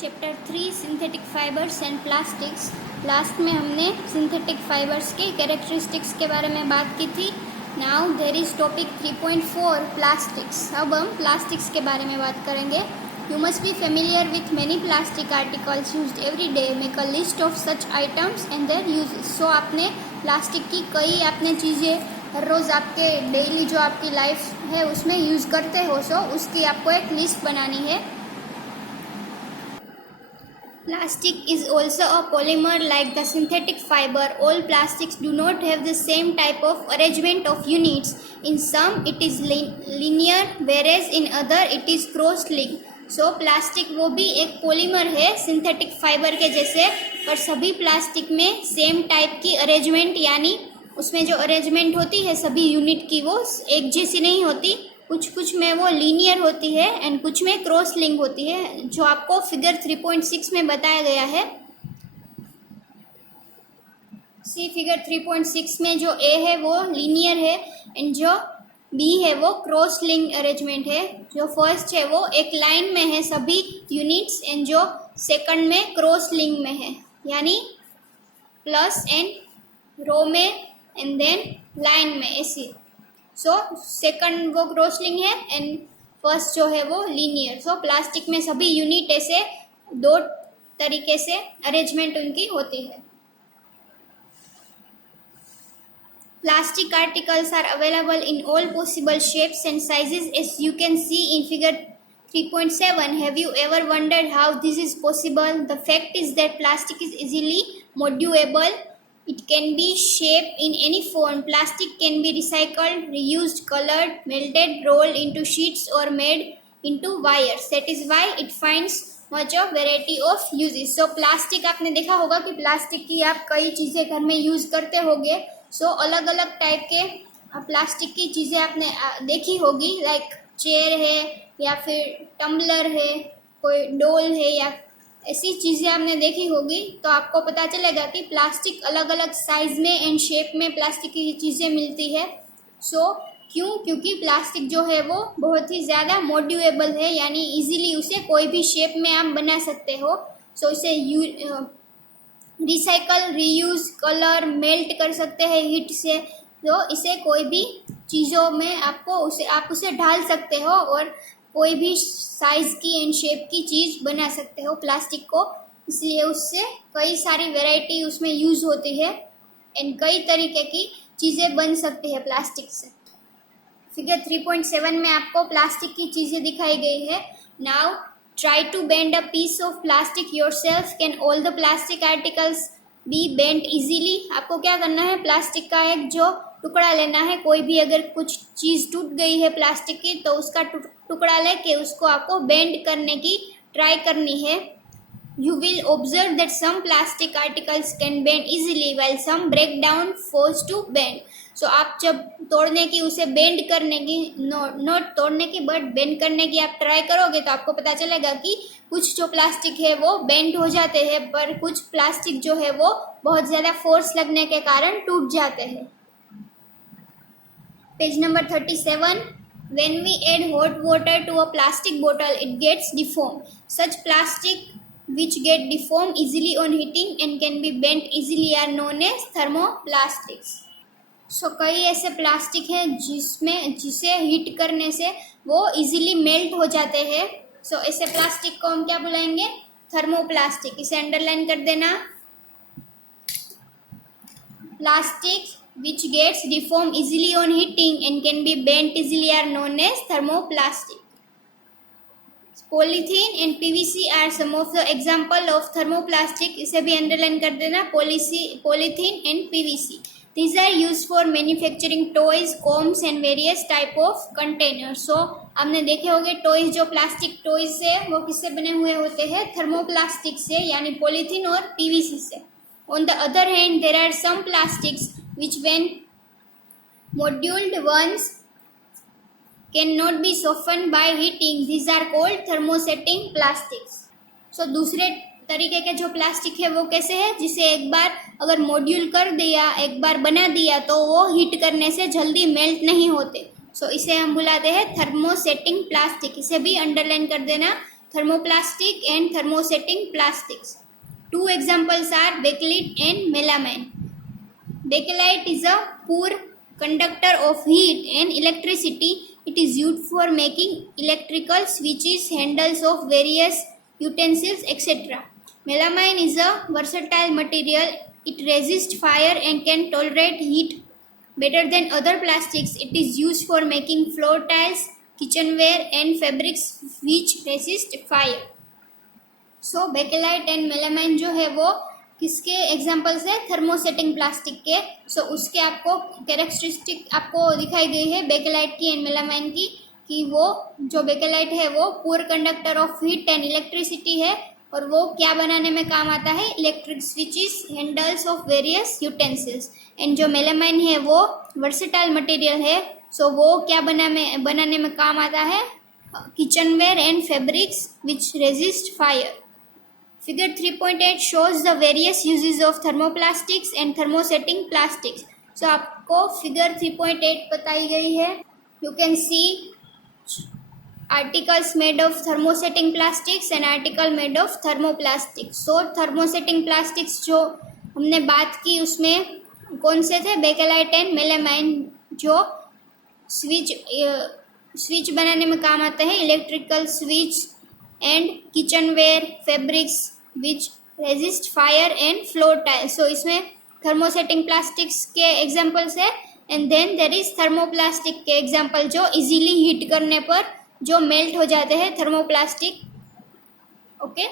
Chapter 3 synthetic fibres and plastics. Last में हमने synthetic fibres के कैरेक्टरिस्टिक्स के बारे में बात की थी। Now there is topic 3.4 plastics. अब हम प्लास्टिक्स के बारे में बात करेंगे। You must be familiar with many plastic articles used every day. Make a list of such items and their uses. So आपने प्लास्टिक की कई आपने चीज़ें हर रोज़ आपके डेली जो आपकी लाइफ है उसमें यूज़ करते हो, सो उसकी आपको एक लिस्ट बनानी है। Plastic is also a polymer like the synthetic fiber. All plastics do not have the same type of arrangement of units. In some it is linear whereas in other it is cross-linked. So plastic वो भी एक polymer है synthetic fibre के जैसे, पर सभी plastic में same type की अरेंजमेंट यानी उसमें जो अरेंजमेंट होती है सभी यूनिट की वो एक जैसी नहीं होती। कुछ में वो लीनियर होती है एंड कुछ में क्रॉस लिंक होती है, जो आपको फिगर 3.6 में बताया गया है। सी फिगर 3.6 में जो ए है वो लीनियर है एंड जो बी है वो क्रॉस लिंक अरेंजमेंट है। जो फर्स्ट है वो एक लाइन में है सभी यूनिट्स एंड जो सेकंड में क्रॉस लिंक में है, यानी प्लस एंड रो में एंड देन लाइन में ऐसी। सो सेकंड वो क्रॉस लिंक है एंड फर्स्ट जो है वो लीनियर। सो प्लास्टिक में सभी यूनिट ऐसे दो तरीके से अरेंजमेंट उनकी होती है। Plastic articles are available in all possible shapes and sizes as you can see in figure 3.7. Have you ever wondered how this is possible? The fact is that plastic is easily moldable. It can be shaped in any form. Plastic can be recycled, reused, colored, melted, rolled into sheets or made into wires. That is why it finds much of variety of uses. So plastic आपने देखा होगा कि plastic की आप कई चीज़ें घर में यूज़ करते होंगे। सो अलग अलग टाइप के प्लास्टिक की चीज़ें आपने देखी होगी, लाइक चेयर है या फिर टम्बलर है, कोई डोल है या ऐसी चीज़ें आपने देखी होगी। तो आपको पता चलेगा कि प्लास्टिक अलग अलग साइज़ में एंड शेप में प्लास्टिक की चीज़ें मिलती है। सो क्योंकि प्लास्टिक जो है वो बहुत ही ज़्यादा मॉड्यूलेबल है, यानी इजीली उसे कोई भी शेप में आप बना सकते हो। सो इसे रिसाइकल, रीयूज़, कलर, मेल्ट कर सकते हैं हीट से। तो इसे कोई भी चीज़ों में आप उसे ढाल सकते हो और कोई भी साइज़ की एंड शेप की चीज़ बना सकते हो प्लास्टिक को। इसलिए उससे कई सारी वैरायटी उसमें यूज़ होती है एंड कई तरीके की चीज़ें बन सकती है प्लास्टिक से। फिगर 3.7 में आपको प्लास्टिक की चीज़ें दिखाई गई है। Now try to bend a piece of plastic yourself. Can all the plastic articles be bent easily? आपको क्या करना है, प्लास्टिक का एक जो टुकड़ा लेना है। कोई भी अगर कुछ चीज़ टूट गई है प्लास्टिक की तो उसका टुकड़ा लेके उसको आपको बेंड करने की ट्राई करनी है। You will observe that some plastic articles can bend easily while some break down forced to bend. So आप जब तोड़ने की उसे बेंड करने की नॉट तोड़ने की बट बेंड करने की आप ट्राई करोगे तो आपको पता चलेगा कि कुछ जो प्लास्टिक है वो बेंड हो जाते हैं, पर कुछ प्लास्टिक जो है वो बहुत ज़्यादा फोर्स लगने के कारण टूट जाते हैं। Page number 37. When we add hot water to a plastic bottle, it gets deformed. Such plastic which get deformed easily on heating and can be bent easily are known as thermoplastics. So कई ऐसे plastic हैं जिसे heat करने से वो easily melt हो जाते हैं। सो ऐसे प्लास्टिक को हम क्या बुलाएंगे, थर्मोप्लास्टिक। इसे अंडरलाइन कर देना। Plastic which gets deformed easily on heating and can be bent easily are known as thermoplastic. Polythene and PVC are some of the example of thermoplastic. इसे भी अंडरलाइन कर देना, polythene and PVC. These are used for manufacturing toys, combs and various type of containers. So आपने देखे होंगे toys, जो plastic toys है वो किससे बने हुए होते हैं, थर्मोप्लास्टिक से, यानी पॉलीथीन और PVC से। On the other hand, there are some plastics which when moduled ones cannot be softened by heating. These are called thermosetting plastics. So दूसरे तरीके के जो प्लास्टिक है वो कैसे है, जिसे एक बार अगर मॉड्यूल कर दिया, एक बार बना दिया तो वो हीट करने से जल्दी मेल्ट नहीं होते। सो इसे हम बुलाते हैं थर्मोसेटिंग प्लास्टिक। इसे भी अंडरलाइन कर देना। thermoplastic and thermosetting plastics. Two examples are bakelite and melamine. Bakelite is a poor conductor of heat and electricity. It is used for making electrical switches, handles of various utensils, etc. Melamine is a versatile material. It resists fire and can tolerate heat better than other plastics. It is used for making floor tiles, kitchenware and fabrics which resist fire. So bakelite and melamine जो है वो किसके examples है? Thermosetting plastic के. सो उसके आपको characteristic आपको दिखाई गई है बेकेलाइट की एंड मेलामाइन की, कि वो जो बेकेलाइट है वो poor conductor of heat and electricity है और वो क्या बनाने में काम आता है? Electric switches, handles of various utensils. And जो मेलामाइन है वो वर्सेटाइल मटेरियल है. सो वो क्या बनाने में काम आता है? Kitchenware and fabrics which resist fire. Figure 3.8 shows the various uses of thermoplastics and thermosetting plastics. So आपको figure 3.8 बताई गई है. You can see articles made of thermosetting plastics and article made of thermoplastics. So thermosetting plastics जो हमने बात की उसमें कौन से थे? बेकेलाइट एंड मेलामाइन, जो स्विच बनाने में काम आते हैं, electrical switch and kitchenware, fabrics which resist fire and floor tile. So इसमें थर्मोसेटिंग प्लास्टिक्स के एग्जाम्पल्स है. And then there is thermoplastic के एग्जाम्पल जो इजीली हीट करने पर जो मेल्ट हो जाते हैं, थर्मोप्लास्टिक. ओके.